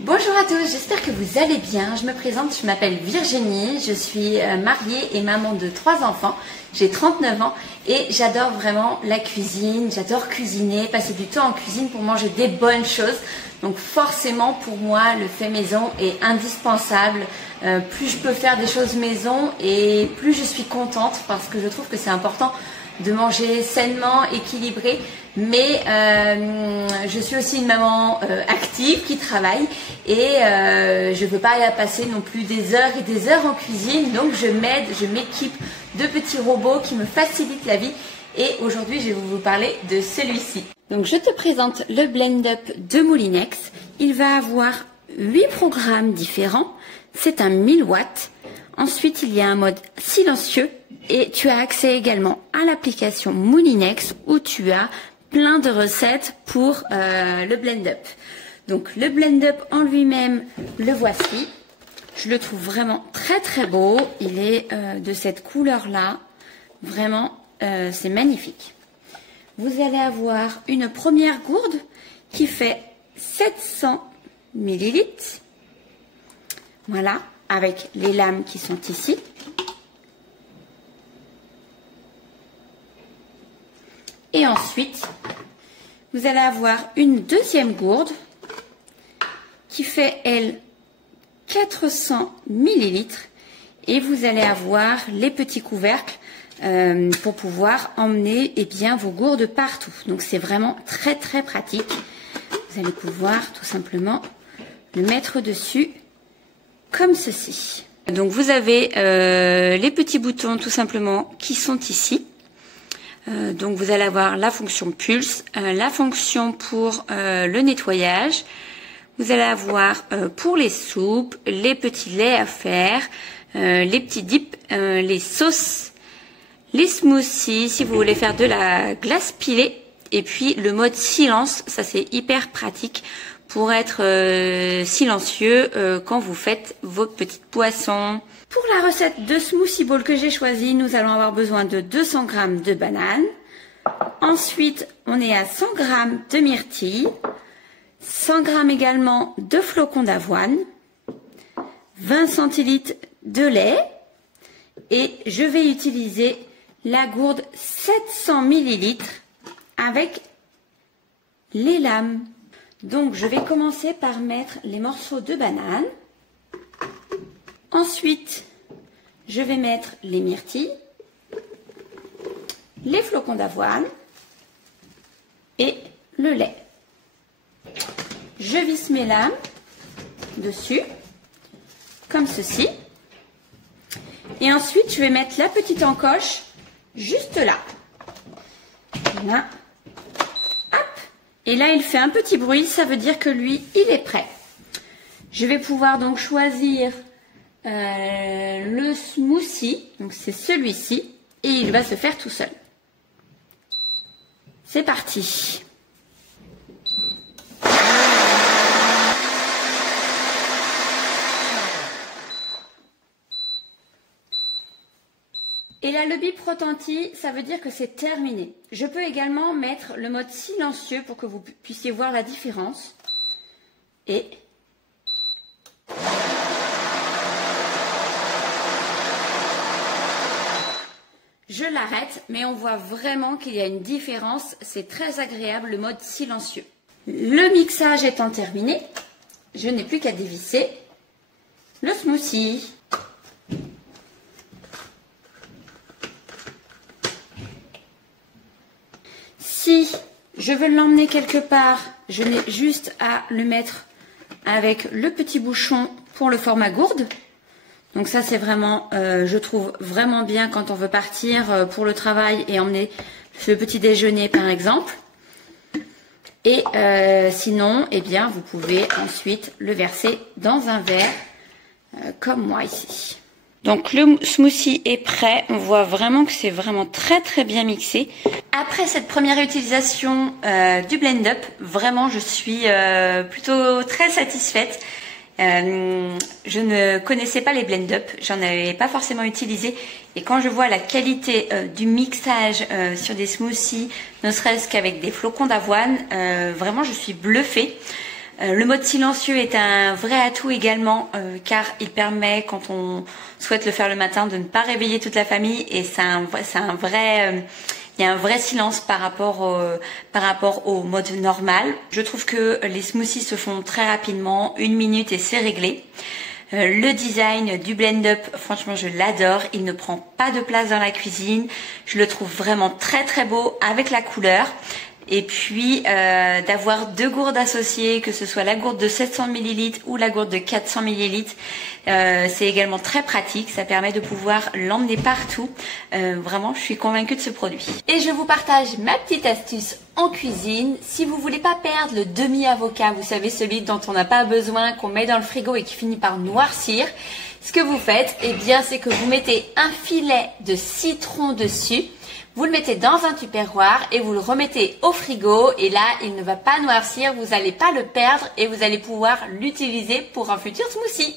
Bonjour à tous, j'espère que vous allez bien. Je me présente, je m'appelle Virginie, je suis mariée et maman de 3 enfants. J'ai 39 ans et j'adore vraiment la cuisine, j'adore cuisiner, passer du temps en cuisine pour manger des bonnes choses. Donc forcément pour moi le fait maison est indispensable. Plus je peux faire des choses maison et plus je suis contente parce que je trouve que c'est important de manger sainement, équilibré, mais je suis aussi une maman active qui travaille et je ne veux pas passer non plus des heures et des heures en cuisine, donc je m'équipe de petits robots qui me facilitent la vie et aujourd'hui je vais vous parler de celui-ci. Donc je te présente le Blend-Up de Moulinex. Il va avoir 8 programmes différents, c'est un 1000 watts. Ensuite, il y a un mode silencieux et tu as accès également à l'application Moulinex où tu as plein de recettes pour le Blend-Up. Donc, le Blend-Up en lui-même, le voici. Je le trouve vraiment très très beau. Il est de cette couleur-là. Vraiment, c'est magnifique. Vous allez avoir une première gourde qui fait 700 ml. Voilà. Avec les lames qui sont ici. Et ensuite, vous allez avoir une deuxième gourde qui fait, elle, 400 ml. Et vous allez avoir les petits couvercles pour pouvoir emmener bien, vos gourdes partout. Donc, c'est vraiment très, très pratique. Vous allez pouvoir tout simplement le mettre dessus. Comme ceci. Donc vous avez les petits boutons tout simplement qui sont ici. Donc vous allez avoir la fonction pulse, la fonction pour le nettoyage. Vous allez avoir pour les soupes, les petits laits à faire, les petits dips, les sauces, les smoothies si vous voulez faire de la glace pilée. Et puis le mode silence, ça c'est hyper pratique pour être silencieux quand vous faites vos petites boissons. Pour la recette de smoothie bowl que j'ai choisie, nous allons avoir besoin de 200 g de bananes. Ensuite, on est à 100 g de myrtille, 100 g également de flocons d'avoine, 20 centilitres de lait et je vais utiliser la gourde 700 ml avec les lames. Donc, je vais commencer par mettre les morceaux de banane. Ensuite, je vais mettre les myrtilles, les flocons d'avoine et le lait. Je visse mes lames dessus, comme ceci. Et ensuite, je vais mettre la petite encoche juste là. Voilà. Et là, il fait un petit bruit, ça veut dire que lui, il est prêt. Je vais pouvoir donc choisir le smoothie, donc c'est celui-ci, et il va se faire tout seul. C'est parti. Et là, le bip retentit, ça veut dire que c'est terminé. Je peux également mettre le mode silencieux pour que vous puissiez voir la différence. Et je l'arrête, mais on voit vraiment qu'il y a une différence. C'est très agréable, le mode silencieux. Le mixage étant terminé, je n'ai plus qu'à dévisser le smoothie. Si je veux l'emmener quelque part, je n'ai juste à le mettre avec le petit bouchon pour le format gourde. Donc ça c'est vraiment, je trouve vraiment bien quand on veut partir pour le travail et emmener le petit déjeuner par exemple. Et sinon, eh bien, vous pouvez ensuite le verser dans un verre comme moi ici. Donc le smoothie est prêt, on voit vraiment que c'est vraiment très très bien mixé. Après cette première utilisation du Blend-Up, vraiment je suis plutôt très satisfaite. Je ne connaissais pas les Blend-Up, j'en avais pas forcément utilisé et quand je vois la qualité du mixage sur des smoothies, ne serait-ce qu'avec des flocons d'avoine, vraiment je suis bluffée. Le mode silencieux est un vrai atout également car il permet, quand on souhaite le faire le matin, de ne pas réveiller toute la famille, et il y a un vrai silence par rapport au mode normal. Je trouve que les smoothies se font très rapidement, 1 minute et c'est réglé. Le design du Blend Up, franchement je l'adore, il ne prend pas de place dans la cuisine, je le trouve vraiment très très beau avec la couleur. Et puis d'avoir 2 gourdes associées, que ce soit la gourde de 700 ml ou la gourde de 400 ml, c'est également très pratique, ça permet de pouvoir l'emmener partout. Vraiment, je suis convaincue de ce produit. Et je vous partage ma petite astuce en cuisine. Si vous voulez pas perdre le demi-avocat, vous savez, celui dont on n'a pas besoin, qu'on met dans le frigo et qui finit par noircir, ce que vous faites, eh bien, c'est que vous mettez un filet de citron dessus. Vous le mettez dans un tupperware et vous le remettez au frigo, et là il ne va pas noircir, vous n'allez pas le perdre et vous allez pouvoir l'utiliser pour un futur smoothie.